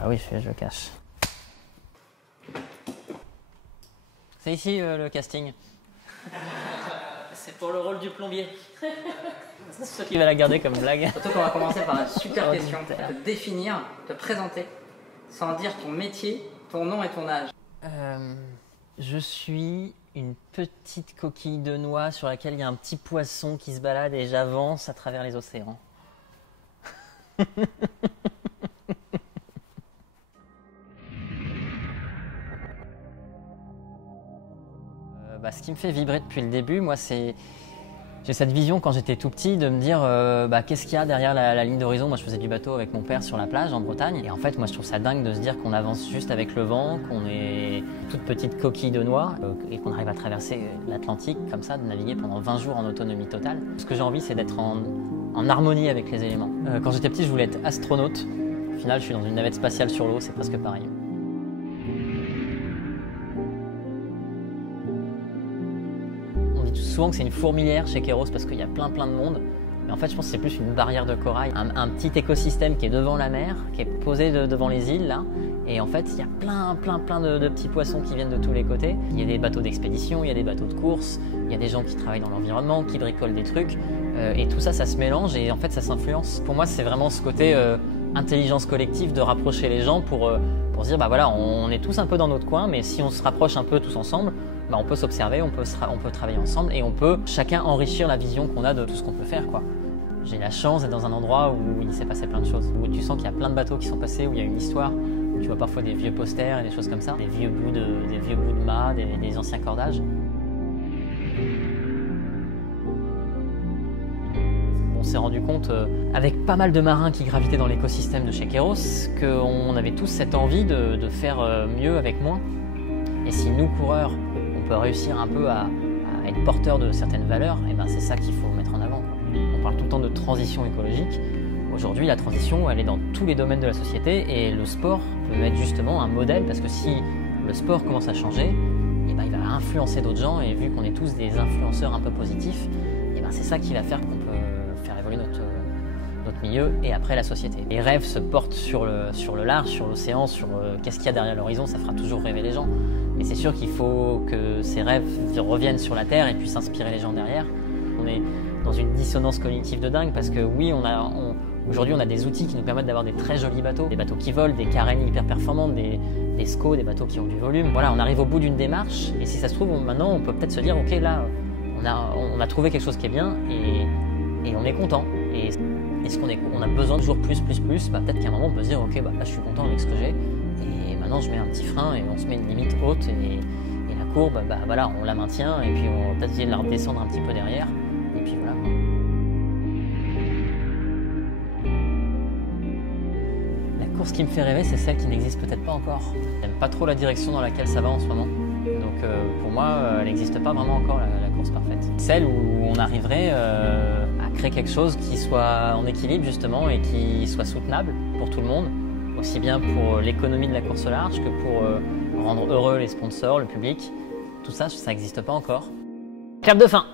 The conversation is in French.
Bah oui, je le cache. C'est ici le casting. C'est pour le rôle du plombier. C'est ce qui va la garder comme blague. Surtout qu'on va commencer par une super question. Te définir, te présenter, sans dire ton métier, ton nom et ton âge. Je suis une petite coquille de noix sur laquelle il y a un petit poisson qui se balade et j'avance à travers les océans. Ce qui me fait vibrer depuis le début, moi, j'ai cette vision quand j'étais tout petit de me dire qu'est-ce qu'il y a derrière la ligne d'horizon. Moi je faisais du bateau avec mon père sur la plage en Bretagne et en fait moi je trouve ça dingue de se dire qu'on avance juste avec le vent, qu'on est toute petite coquille de noix et qu'on arrive à traverser l'Atlantique comme ça, de naviguer pendant 20 jours en autonomie totale. Ce que j'ai envie c'est d'être en harmonie avec les éléments. Quand j'étais petit je voulais être astronaute, au final je suis dans une navette spatiale sur l'eau, c'est presque pareil. Souvent que c'est une fourmilière chez Kéros parce qu'il y a plein de monde. Mais en fait, je pense que c'est plus une barrière de corail, un petit écosystème qui est devant la mer, qui est posé devant les îles là. Et en fait, il y a plein de petits poissons qui viennent de tous les côtés. Il y a des bateaux d'expédition, il y a des bateaux de course, il y a des gens qui travaillent dans l'environnement, qui bricolent des trucs. Et tout ça, ça se mélange et en fait, ça s'influence. Pour moi, c'est vraiment ce côté intelligence collective de rapprocher les gens pour se dire, voilà, on est tous un peu dans notre coin, mais si on se rapproche un peu tous ensemble, on peut s'observer, on peut travailler ensemble et on peut chacun enrichir la vision qu'on a de tout ce qu'on peut faire, quoi. J'ai la chance d'être dans un endroit où il s'est passé plein de choses, où tu sens qu'il y a plein de bateaux qui sont passés, où il y a une histoire. Tu vois parfois des vieux posters et des choses comme ça, des vieux bouts de mât, des anciens cordages. On s'est rendu compte, avec pas mal de marins qui gravitaient dans l'écosystème de chez Kéros, qu'on avait tous cette envie de faire mieux avec moins. Et si nous, coureurs, on peut réussir un peu à être porteurs de certaines valeurs, et c'est ça qu'il faut mettre en avant. On parle tout le temps de transition écologique. Aujourd'hui, la transition, elle est dans tous les domaines de la société et le sport peut être justement un modèle parce que si le sport commence à changer, il va influencer d'autres gens et vu qu'on est tous des influenceurs un peu positifs, c'est ça qui va faire qu'on peut faire évoluer notre milieu et après la société. Les rêves se portent sur le large, sur l'océan, sur qu'est-ce qu'il y a derrière l'horizon, ça fera toujours rêver les gens. Mais c'est sûr qu'il faut que ces rêves reviennent sur la Terre et puissent inspirer les gens derrière. On est dans une dissonance cognitive de dingue parce que oui, aujourd'hui on a des outils qui nous permettent d'avoir des très jolis bateaux, des bateaux qui volent, des carènes hyper performantes, des SCO, des bateaux qui ont du volume. Voilà, on arrive au bout d'une démarche et si ça se trouve, maintenant on peut peut-être se dire ok là, on a trouvé quelque chose qui est bien et on est content. Et est-ce qu'on a besoin de toujours plus peut-être qu'à un moment on peut se dire ok là je suis content avec ce que j'ai et maintenant je mets un petit frein et on se met une limite haute et la courbe voilà, on la maintient et puis on va peut-être essayer de la redescendre un petit peu derrière et puis voilà. La course qui me fait rêver c'est celle qui n'existe peut-être pas encore. J'aime pas trop la direction dans laquelle ça va en ce moment. Donc pour moi elle n'existe pas vraiment encore la course parfaite. Celle où on arriverait à créer quelque chose qui soit en équilibre justement et qui soit soutenable pour tout le monde, aussi bien pour l'économie de la course au large que pour rendre heureux les sponsors, le public. Tout ça, ça n'existe pas encore. Clap de fin.